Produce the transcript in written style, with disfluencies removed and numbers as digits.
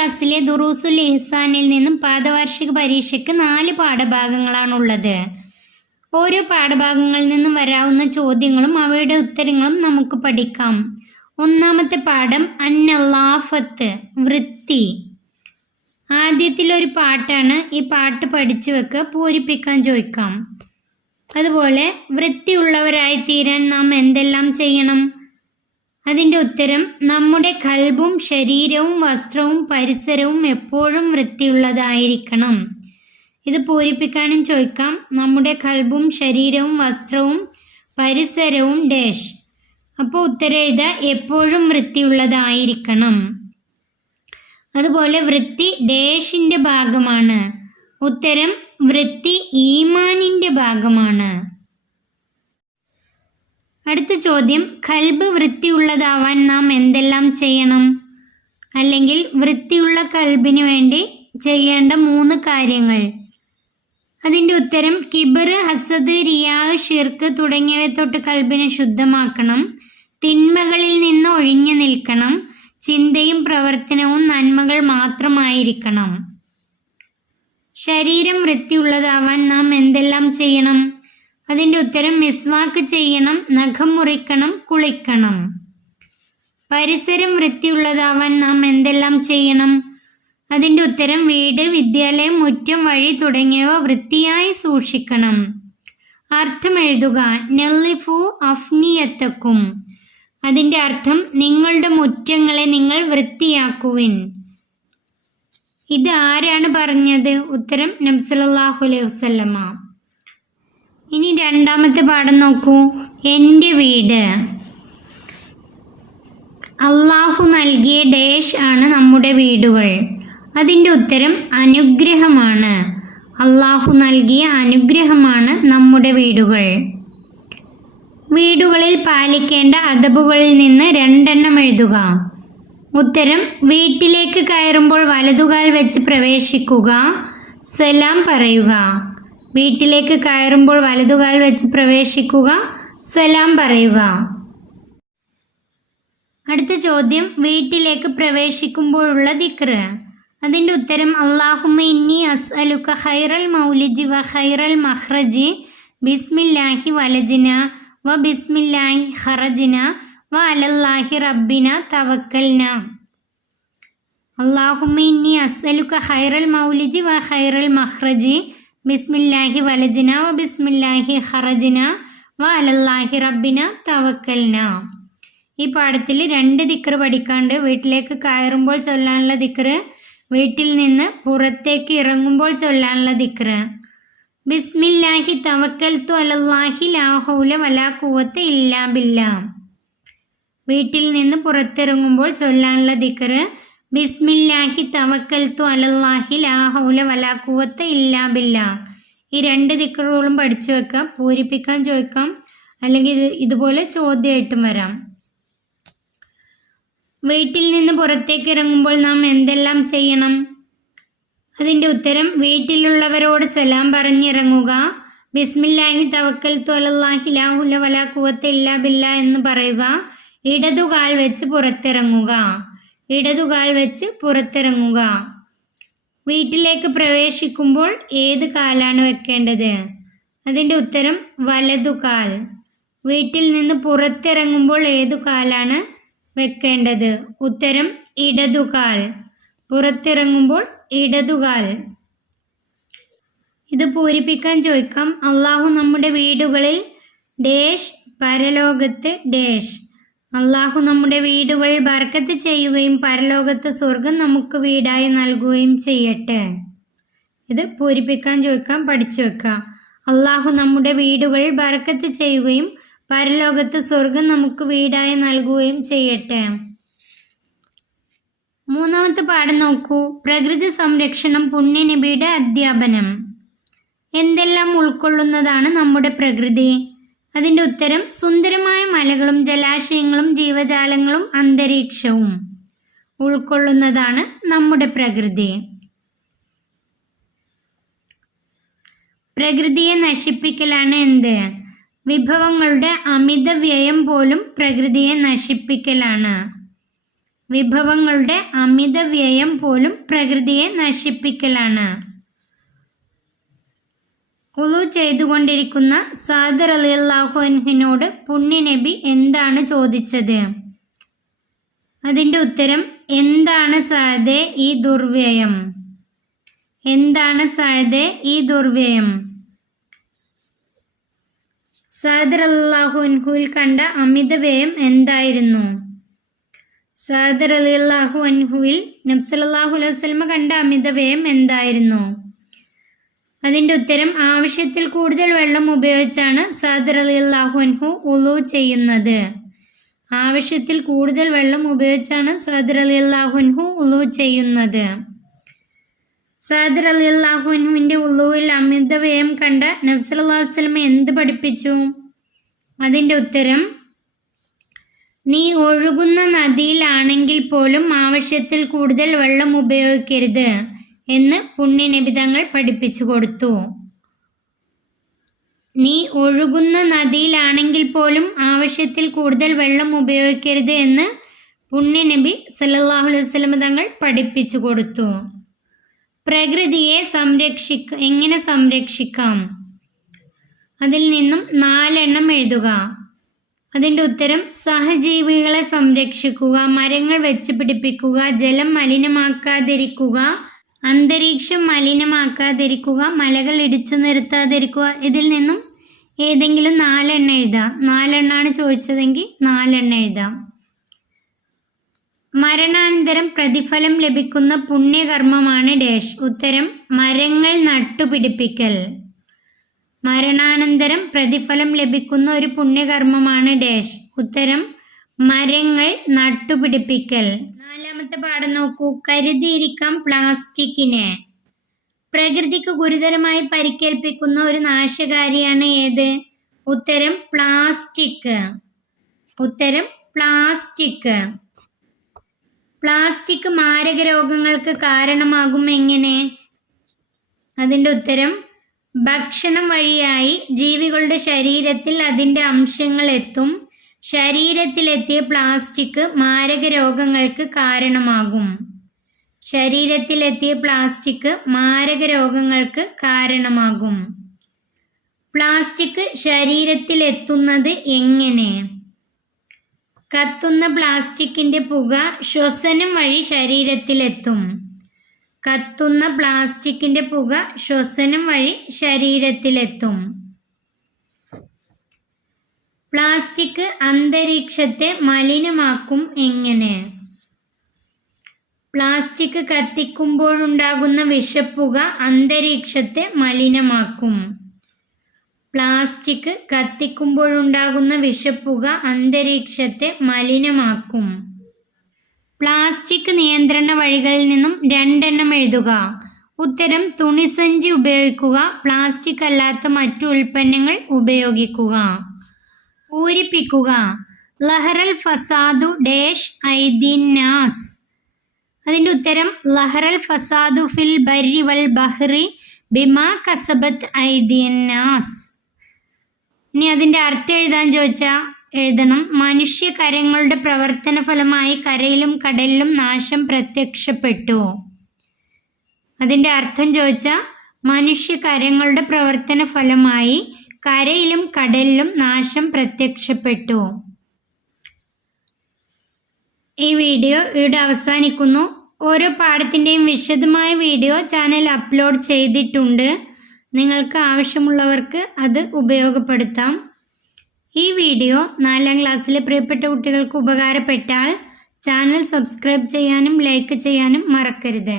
ക്ലാസ്സിലെ ദുറൂസുൽ ഇഹ്സാനിൽ നിന്നും പാദവാർഷിക പരീക്ഷയ്ക്ക് 4 പാഠഭാഗങ്ങളാണുള്ളത്. ഓരോ പാഠഭാഗങ്ങളിൽ നിന്നും വരാവുന്ന ചോദ്യങ്ങളും അവയുടെ ഉത്തരങ്ങളും നമുക്ക് പഠിക്കാം. ഒന്നാമത്തെ പാഠം അന്നലാഫത്ത്, വൃത്തി. ആദ്യത്തിലൊരു പാട്ടാണ്. ഈ പാട്ട് പഠിച്ചു വെക്കുക, പൂരിപ്പിക്കാൻ ചോദിക്കാം. അതുപോലെ വൃത്തിയുള്ളവരായി തീരാൻ നാം എന്തെല്ലാം ചെയ്യണം? അതിൻ്റെ ഉത്തരം നമ്മുടെ ഖൽബും ശരീരവും വസ്ത്രവും പരിസരവും എപ്പോഴും വൃത്തിയുള്ളതായിരിക്കണം. ഇത് പൂരിപ്പിക്കാനും ചോദിക്കാം. നമ്മുടെ ഖൽബും ശരീരവും വസ്ത്രവും പരിസരവും ഡാഷ്. അപ്പോൾ ഉത്തരം എഴുതുക, എപ്പോഴും വൃത്തിയുള്ളതായിരിക്കണം. അതുപോലെ വൃത്തി ഡാഷിൻ്റെ ഭാഗമാണ്. ഉത്തരം വൃത്തി ഈമാനിൻ്റെ ഭാഗമാണ്. അടുത്ത ചോദ്യം, ഖൽബ് വൃത്തിയുള്ളതാവാൻ നാം എന്തെല്ലാം ചെയ്യണം? അല്ലെങ്കിൽ വൃത്തിയുള്ള ഖൽബിന് വേണ്ടി ചെയ്യേണ്ട 3 കാര്യങ്ങൾ. അതിൻ്റെ ഉത്തരം കിബർ, ഹസദ്, റിയാഹ്, ഷിർക്ക് തുടങ്ങിയവ തൊട്ട് ഖൽബിനെ ശുദ്ധമാക്കണം. തിന്മകളിൽ നിന്ന് ഒഴിഞ്ഞു നിൽക്കണം. ചിന്തയും പ്രവർത്തനവും നന്മകൾ മാത്രമായിരിക്കണം. ശരീരം വൃത്തിയുള്ളതാവാൻ നാം എന്തെല്ലാം ചെയ്യണം? അതിൻ്റെ ഉത്തരം മിസ്വാക്ക് ചെയ്യണം, നഖം മുറിക്കണം, കുളിക്കണം. പരിസരം വൃത്തിയുള്ളതാവാൻ നാം എന്തെല്ലാം ചെയ്യണം? അതിൻ്റെ ഉത്തരം വീട്, വിദ്യാലയം, മുറ്റം, വഴി തുടങ്ങിയവ വൃത്തിയായി സൂക്ഷിക്കണം. അർത്ഥം എഴുതുക. നള്ളിഫു അഫ്നിയത്തക്കും. അതിൻ്റെ അർത്ഥം നിങ്ങളുടെ മുറ്റങ്ങളെ നിങ്ങൾ വൃത്തിയാക്കുവിൻ. ഇത് ആരാണ് പറഞ്ഞത്? ഉത്തരം നബി സല്ലല്ലാഹു അലൈഹി വസല്ലമ. ഇനി രണ്ടാമത്തെ പാഠം നോക്കൂ. എൻ്റെ വീട്. അള്ളാഹു നൽകിയ ഡാഷ് ആണ് നമ്മുടെ വീടുകൾ. അതിൻ്റെ ഉത്തരം അനുഗ്രഹമാണ്. അള്ളാഹു നൽകിയ അനുഗ്രഹമാണ് നമ്മുടെ വീടുകൾ. വീടുകളിൽ പാലിക്കേണ്ട അദബുകളിൽ നിന്ന് 2 എഴുതുക. ഉത്തരം വീട്ടിലേക്ക് കയറുമ്പോൾ വലതുകാൽ വെച്ച് പ്രവേശിക്കുക, സലാം പറയുക. വീട്ടിലേക്ക് കയറുമ്പോൾ വലതുകാൽ വെച്ച് പ്രവേശിക്കുക, സലാം പറയുക. അടുത്ത ചോദ്യം, വീട്ടിലേക്ക് പ്രവേശിക്കുമ്പോഴുള്ള ദിക്ർ. അതിൻ്റെ ഉത്തരം അല്ലാഹുമ്മ ഇന്നി അസ്അലുക ഖൈറൽ മൗലിജി വ ഖൈറൽ മഖ്റജി ബിസ്മില്ലാഹി വലജിന വ ബിസ്മില്ലാഹി ഖറജിന വ അലല്ലാഹി റബ്ബിന തവക്കൽന. അല്ലാഹുമ്മ ഇന്നി അസ്അലുക ഖൈറൽ മൗലിജി വ ഖൈറൽ മഖ്റജി ബിസ്മില്ലാഹി വലജിന വ ബിസ്മില്ലാഹി ഖറജിന വ അലല്ലാഹി റബ്ബിന തവക്കൽന. ഈ പാഠത്തിൽ 2 ദിക്ർ പഠിക്കാണ്ട്. വീട്ടിലേക്ക് കയറുമ്പോൾ ചൊല്ലാനുള്ള ദിക്ർ, വീട്ടിൽ നിന്ന് പുറത്തേക്ക് ഇറങ്ങുമ്പോൾ ചൊല്ലാനുള്ള ദിക്ർ. ബിസ്മില്ലാഹി തവക്കൽതു അലല്ലാഹി ലാ ഹൗല വലാ ഖുവത ഇല്ലാ ബില്ലാ. വീട്ടിൽ നിന്ന് പുറത്തിറങ്ങുമ്പോൾ ചൊല്ലാനുള്ള ദിക്ർ ബിസ്മില്ലാഹി തവക്കൽതു അലല്ലാഹി ലാ ഹൗല വലാ ഖുവത ഇല്ലാ ബില്ലാ. ഈ 2 ദിക്റുകളും പഠിച്ചു വെക്കാം. പൂരിപ്പിക്കാൻ ചോദിക്കാം, അല്ലെങ്കിൽ ഇതുപോലെ ചോദ്യമായിട്ടും വരാം. വീട്ടിൽ നിന്ന് പുറത്തേക്ക് ഇറങ്ങുമ്പോൾ നാം എന്തെല്ലാം ചെയ്യണം? അതിൻ്റെ ഉത്തരം വീട്ടിലുള്ളവരോട് സലാം പറഞ്ഞിറങ്ങുക, ബിസ്മില്ലാഹി തവക്കൽതു അലല്ലാഹി ലാ ഹൗല വലാ ഖുവത ഇല്ലാ ബില്ലാ എന്ന് പറയുക, ഇടതുകാൽ വെച്ച് പുറത്തിറങ്ങുക. ഇടതുകാൽ വെച്ച് പുറത്തിറങ്ങുക. വീട്ടിലേക്ക് പ്രവേശിക്കുമ്പോൾ ഏത് കാലാണ് വെക്കേണ്ടത്? അതിൻ്റെ ഉത്തരം വലതുകാൽ. വീട്ടിൽ നിന്ന് പുറത്തിറങ്ങുമ്പോൾ ഏതു കാലാണ് വെക്കേണ്ടത്? ഉത്തരം ഇടതുകാൽ. പുറത്തിറങ്ങുമ്പോൾ ഇടതുകാൽ. ഇത് പൂരിപ്പിക്കാൻ ചോദിക്കാം. അള്ളാഹു നമ്മുടെ വീടുകളിൽ ഡാഷ്, പരലോകത്ത് ഡാഷ്. അള്ളാഹു നമ്മുടെ വീടുകളിൽ ബർക്കത്ത് ചെയ്യുകയും പരലോകത്ത് സ്വർഗം നമുക്ക് വീടായി നൽകുകയും ചെയ്യട്ടെ. ഇത് പൂരിപ്പിക്കാൻ ചോദിക്കാം, പഠിച്ചു വെക്കുക. അള്ളാഹു നമ്മുടെ വീടുകളിൽ ബർക്കത്ത് ചെയ്യുകയും പരലോകത്ത് സ്വർഗം നമുക്ക് വീടായി നൽകുകയും ചെയ്യട്ടെ. മൂന്നാമത്തെ പാഠം നോക്കൂ. പ്രകൃതി സംരക്ഷണം, പുണ്യനബിയുടെ അധ്യാപനം. എന്തെല്ലാം ഉൾക്കൊള്ളുന്നതാണ് നമ്മുടെ പ്രകൃതി? അതിൻ്റെ ഉത്തരം സുന്ദരമായ മലകളും ജലാശയങ്ങളും ജീവജാലങ്ങളും അന്തരീക്ഷവും ഉൾക്കൊള്ളുന്നതാണ് നമ്മുടെ പ്രകൃതി. പ്രകൃതിയെ നശിപ്പിക്കലാണ് എന്ത്? വിഭവങ്ങളുടെ അമിത വ്യയം പോലും പ്രകൃതിയെ നശിപ്പിക്കലാണ്. വിഭവങ്ങളുടെ അമിത വ്യയം പോലും പ്രകൃതിയെ നശിപ്പിക്കലാണ്. ഉളു ചെയ്തുകൊണ്ടിരിക്കുന്ന സഅദ് റളിയല്ലാഹു അൻഹുവിനോട് പുണ്യനബി എന്താണ് ചോദിച്ചത്? അതിൻ്റെ ഉത്തരം, എന്താണ് സഅദേ ഈ ദുർവ്യയം? എന്താണ് സഅദേ ഈ ദുർവ്യയം? സഅദ് റളിയല്ലാഹു അൻഹുവിൽ കണ്ട അമിത വ്യയം എന്തായിരുന്നു? സഅദ് റളിയല്ലാഹു അൻഹുവിൽ നബി സല്ലല്ലാഹു അലൈഹി വസല്ലം കണ്ട അമിത വ്യയം എന്തായിരുന്നു? അതിൻ്റെ ഉത്തരം, ആവശ്യത്തിൽ കൂടുതൽ വെള്ളം ഉപയോഗിച്ചാണ് സഅദ് റളിയല്ലാഹു അൻഹു ഉളു ചെയ്യുന്നത്. ആവശ്യത്തിൽ കൂടുതൽ വെള്ളം ഉപയോഗിച്ചാണ് സഅദ് റളിയല്ലാഹു അൻഹു ഉളു ചെയ്യുന്നത്. സഅദ് റളിയല്ലാഹു അൻഹുവിൻ്റെ ഉളുവിൽ അമിത വ്യയം കണ്ട നബി സല്ലല്ലാഹു അലൈഹി വസല്ലം എന്ത് പഠിപ്പിച്ചു? അതിൻ്റെ ഉത്തരം, നീ ഒഴുകുന്ന നദിയിലാണെങ്കിൽ പോലും ആവശ്യത്തിൽ കൂടുതൽ വെള്ളം ഉപയോഗിക്കരുത് എന്ന് പുണ്യനബി തങ്ങൾ പഠിപ്പിച്ചു കൊടുത്തു. നീ ഒഴുകുന്ന നദിയിലാണെങ്കിൽ പോലും ആവശ്യത്തിൽ കൂടുതൽ വെള്ളം ഉപയോഗിക്കരുത് എന്ന് പുണ്യനബി സല്ലല്ലാഹു അലൈഹി വസല്ലം തങ്ങൾ പഠിപ്പിച്ചു കൊടുത്തു. പ്രകൃതിയെ എങ്ങനെ സംരക്ഷിക്കാം? അതിൽ നിന്നും 4 എഴുതുക. അതിൻ്റെ ഉത്തരം, സഹജീവികളെ സംരക്ഷിക്കുക, മരങ്ങൾ വെച്ച് പിടിപ്പിക്കുക, ജലം മലിനമാക്കാതിരിക്കുക, അന്തരീക്ഷം മലിനമാക്കാതിരിക്കുക, മലകൾ ഇടിച്ചു നിർത്താതിരിക്കുക. ഇതിൽ നിന്നും ഏതെങ്കിലും 4 എഴുതാം. 4 ചോദിച്ചതെങ്കിൽ 4 എഴുതാം. മരണാനന്തരം പ്രതിഫലം ലഭിക്കുന്ന പുണ്യകർമ്മമാണ് ഡാഷ്. ഉത്തരം, മരങ്ങൾ നട്ടുപിടിപ്പിക്കൽ. മരണാനന്തരം പ്രതിഫലം ലഭിക്കുന്ന ഒരു പുണ്യകർമ്മമാണ് ഡാഷ്. ഉത്തരം, മരങ്ങൾ നട്ടുപിടിപ്പിക്കൽ. 4ാമത്തെ പാഠം നോക്കൂ. കരുതിയിരിക്കാം പ്ലാസ്റ്റിക്കിനെ. പ്രകൃതിക്ക് ഗുരുതരമായി പരിക്കേൽപ്പിക്കുന്ന ഒരു നാശകാരിയാണ് ഏത്? ഉത്തരം, പ്ലാസ്റ്റിക്. ഉത്തരം, പ്ലാസ്റ്റിക്. പ്ലാസ്റ്റിക് മാരക രോഗങ്ങൾക്ക് കാരണമാകും എങ്ങനെ? അതിൻ്റെ ഉത്തരം, ഭക്ഷണം വഴിയായി ജീവികളുടെ ശരീരത്തിൽ അതിൻ്റെ അംശങ്ങൾ എത്തും. ശരീരത്തിലെത്തിയ പ്ലാസ്റ്റിക് മാരക രോഗങ്ങൾക്ക് കാരണമാകും. ശരീരത്തിലെത്തിയ പ്ലാസ്റ്റിക് മാരക രോഗങ്ങൾക്ക് കാരണമാകും. പ്ലാസ്റ്റിക് ശരീരത്തിലെത്തുന്നത് എങ്ങനെ? കത്തുന്ന പ്ലാസ്റ്റിക്കിൻ്റെ പുക ശ്വസനം വഴി ശരീരത്തിലെത്തും. കത്തുന്ന പ്ലാസ്റ്റിക്കിൻ്റെ പുക ശ്വസനം വഴി ശരീരത്തിലെത്തും. പ്ലാസ്റ്റിക് അന്തരീക്ഷത്തെ മലിനമാക്കും എങ്ങനെ? പ്ലാസ്റ്റിക് കത്തിക്കുമ്പോഴുണ്ടാകുന്ന വിഷപ്പുക അന്തരീക്ഷത്തെ മലിനമാക്കും. പ്ലാസ്റ്റിക് കത്തിക്കുമ്പോഴുണ്ടാകുന്ന വിഷപ്പുക അന്തരീക്ഷത്തെ മലിനമാക്കും. പ്ലാസ്റ്റിക് നിയന്ത്രണ വഴികളിൽ നിന്നും 2 എഴുതുക. ഉത്തരം, തുണിസഞ്ചി ഉപയോഗിക്കുക, പ്ലാസ്റ്റിക് അല്ലാത്ത മറ്റു ഉൽപ്പന്നങ്ങൾ ഉപയോഗിക്കുക. പൂരിപ്പിക്കുക. ലഹറൽ ഫസാദു ഡാഷ് ഐദിന്നാസ്. അതിൻ്റെ ഉത്തരം, ലഹറൽ ഫസാദു ഫിൽ ബർരി വൽ ബഹ്റി ബിമാ കസബത്ത് ഐദിന്നാസ്. ഇനി അതിൻ്റെ അർത്ഥം എഴുതാൻ ചോദിച്ചാൽ എഴുതണം, മനുഷ്യകരങ്ങളുടെ പ്രവർത്തന ഫലമായി കരയിലും കടലിലും നാശം പ്രത്യക്ഷപ്പെട്ടു. അതിൻ്റെ അർത്ഥം ചോദിച്ചാൽ മനുഷ്യകരങ്ങളുടെ പ്രവർത്തന ഫലമായി കരയിലും കടലിലും നാശം പ്രത്യക്ഷപ്പെട്ടു. ഈ വീഡിയോ ഇവിടെ അവസാനിക്കുന്നു. ഓരോ പാഠത്തിൻ്റെയും വിശദമായ വീഡിയോ ചാനൽ അപ്ലോഡ് ചെയ്തിട്ടുണ്ട്. നിങ്ങൾക്ക് ആവശ്യമുള്ളവർക്ക് അത് ഉപയോഗപ്പെടുത്താം. ഈ വീഡിയോ 4ാം ക്ലാസ്സിലെ പ്രിയപ്പെട്ട കുട്ടികൾക്ക് ഉപകാരപ്പെട്ടാൽ ചാനൽ സബ്സ്ക്രൈബ് ചെയ്യാനും ലൈക്ക് ചെയ്യാനും മറക്കരുത്.